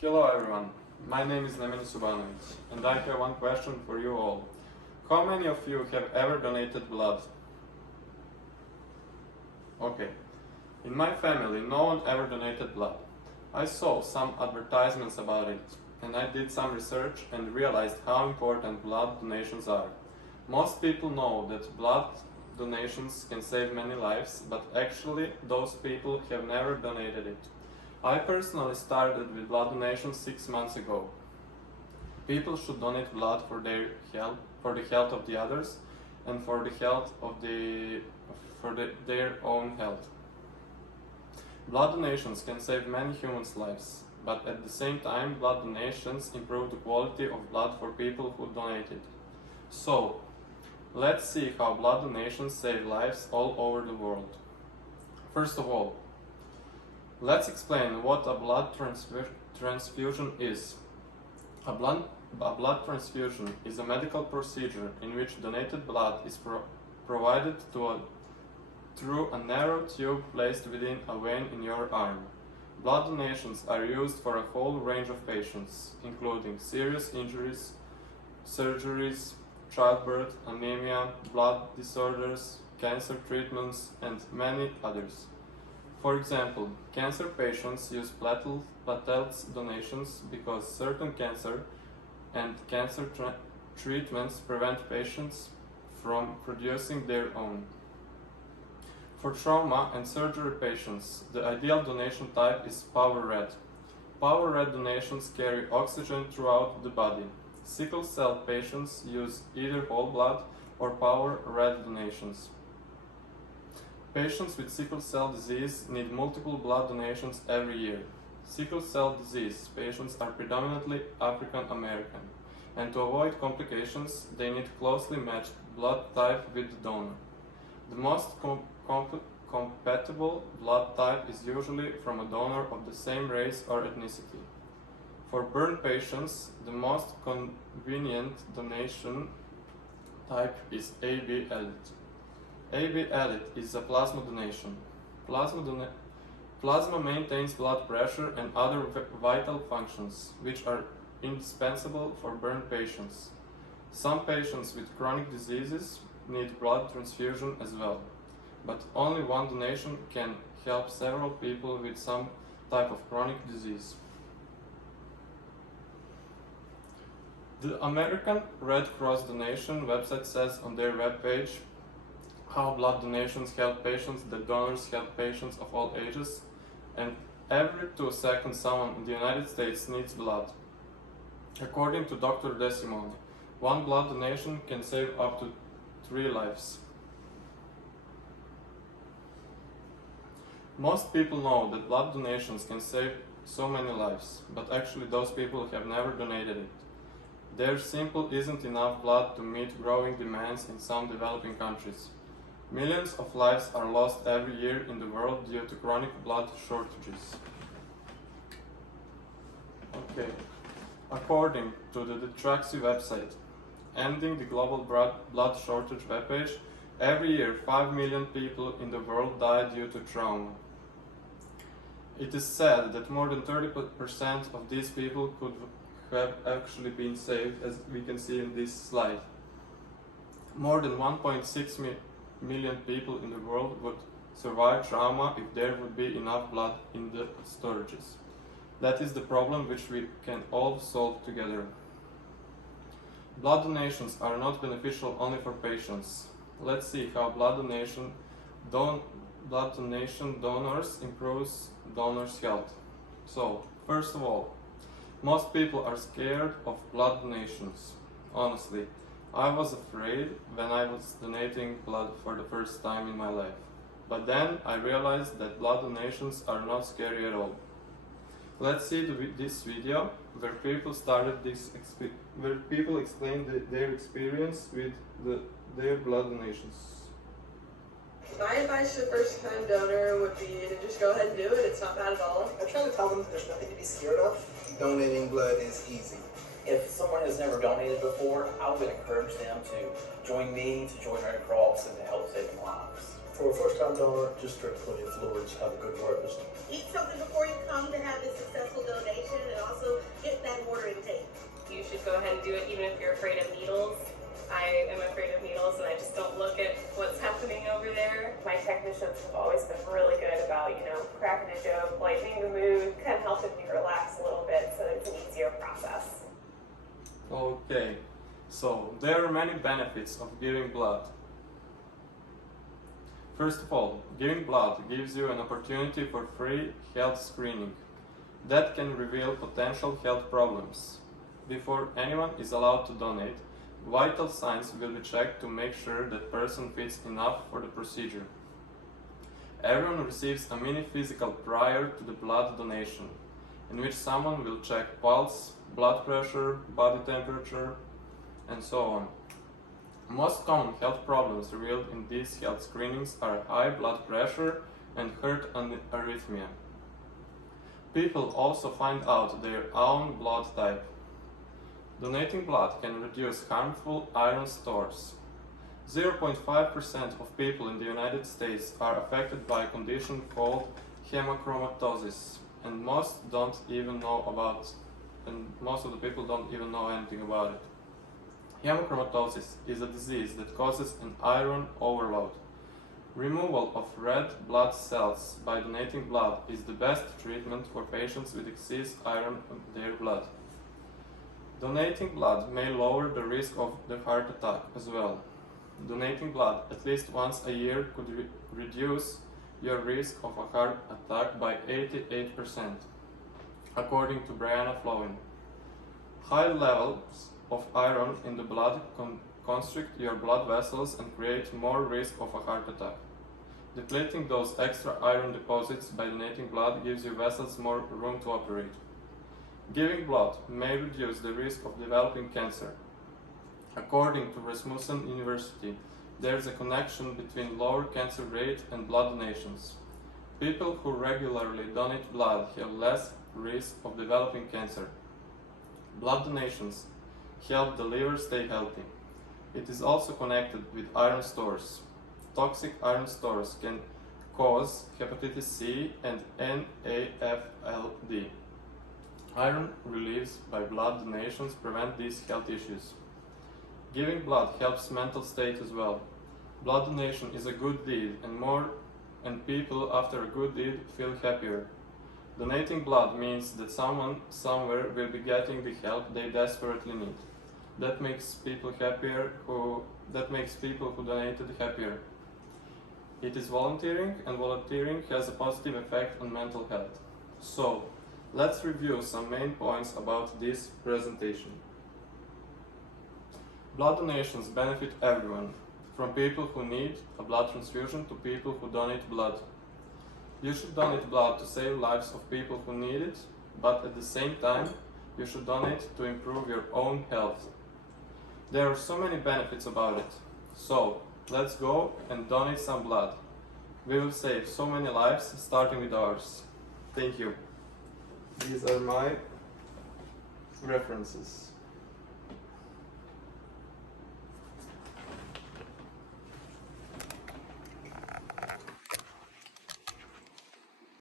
Hello everyone, my name is Nemanja and I have one question for you all. How many of you have ever donated blood? Okay, in my family no one ever donated blood. I saw some advertisements about it and I did some research and realized how important blood donations are. Most people know that blood donations can save many lives, but actually those people have never donated it. I personally started with blood donation 6 months ago. People should donate blood for their health, for the health of the others, and for the health of their own health. Blood donations can save many humans' lives, but at the same time, blood donations improve the quality of blood for people who donate it. So, let's see how blood donations save lives all over the world. First of all, let's explain what a blood transfusion is. A blood transfusion is a medical procedure in which donated blood is provided through a narrow tube placed within a vein in your arm. Blood donations are used for a whole range of patients, including serious injuries, surgeries, childbirth, anemia, blood disorders, cancer treatments, and many others. For example, cancer patients use platelets donations because certain cancer and cancer treatments prevent patients from producing their own. For trauma and surgery patients, the ideal donation type is power red. Power red donations carry oxygen throughout the body. Sickle cell patients use either whole blood or power red donations. Patients with sickle cell disease need multiple blood donations every year. Sickle cell disease patients are predominantly African American, and to avoid complications, they need closely matched blood type with the donor. The most compatible blood type is usually from a donor of the same race or ethnicity. For burn patients, the most convenient donation type is AB elite. AB elite is a plasma donation. Plasma maintains blood pressure and other vital functions, which are indispensable for burn patients. Some patients with chronic diseases need blood transfusion as well, but only one donation can help several people with some type of chronic disease. The American Red Cross donation website says on their webpage how blood donations help patients, that donors help patients of all ages, and every 2 seconds someone in the United States needs blood. According to Dr. Desimone, one blood donation can save up to 3 lives. Most people know that blood donations can save so many lives, but actually those people have never donated it. There simply isn't enough blood to meet growing demands in some developing countries. Millions of lives are lost every year in the world due to chronic blood shortages. Okay. According to the Presintation website, ending the global blood shortage webpage, every year 5 million people in the world die due to trauma. It is said that more than 30% of these people could have actually been saved, as we can see in this slide. More than 1.6 million people in the world would survive trauma if there would be enough blood in the storages. That is the problem which we can all solve together. Blood donations are not beneficial only for patients. Let's see how blood donation donors improves donors' health. So, first of all, most people are scared of blood donations. Honestly, I was afraid when I was donating blood for the first time in my life. But then I realized that blood donations are not scary at all. Let's see this video where people explain their experience with their blood donations. My advice to a first-time donor would be to just go ahead and do it. It's not bad at all. I try to tell them there's nothing to be scared of. Donating blood is easy. If someone has never donated before, I would encourage them to join me, to join Red Cross, and to help save lives. For a first-time donor, just drink plenty of fluids, have a good breakfast. Eat something before you come to have this successful donation, and also get that water intake. You should go ahead and do it even if you're afraid of needles. I am afraid of needles and I just don't look at what's happening over there. My technicians have always been really good about, cracking a joke, lightening the mood, kind of helping me relax a little bit so it's an easier process. Okay, so there are many benefits of giving blood. First of all, giving blood gives you an opportunity for free health screening. That can reveal potential health problems. Before anyone is allowed to donate, vital signs will be checked to make sure that person fits enough for the procedure. Everyone receives a mini physical prior to the blood donation, in which someone will check pulse, blood pressure, body temperature, and so on. Most common health problems revealed in these health screenings are high blood pressure and heart arrhythmia. People also find out their own blood type. Donating blood can reduce harmful iron stores. 0.5% of people in the United States are affected by a condition called hemochromatosis, and most of the people don't even know anything about it. Hemochromatosis is a disease that causes an iron overload. Removal of red blood cells by donating blood is the best treatment for patients with excess iron in their blood. Donating blood may lower the risk of the heart attack as well. Donating blood at least once a year could reduce your risk of a heart attack by 88%, according to Brianna Flowin. High levels of iron in the blood constrict your blood vessels and create more risk of a heart attack. Depleting those extra iron deposits by donating blood gives your vessels more room to operate. Giving blood may reduce the risk of developing cancer. According to Rasmussen University, there is a connection between lower cancer rate and blood donations. People who regularly donate blood have less risk of developing cancer. Blood donations help the liver stay healthy. It is also connected with iron stores. Toxic iron stores can cause hepatitis C and NAFLD. Iron released by blood donations prevent these health issues. Giving blood helps mental state as well. Blood donation is a good deed, and people after a good deed feel happier. Donating blood means that someone somewhere will be getting the help they desperately need. That makes people who donated happier. It is volunteering, and volunteering has a positive effect on mental health. So, let's review some main points about this presentation. Blood donations benefit everyone, from people who need a blood transfusion to people who donate blood. You should donate blood to save lives of people who need it, but at the same time, you should donate to improve your own health. There are so many benefits about it. So, let's go and donate some blood. We will save so many lives, starting with ours. Thank you. These are my references.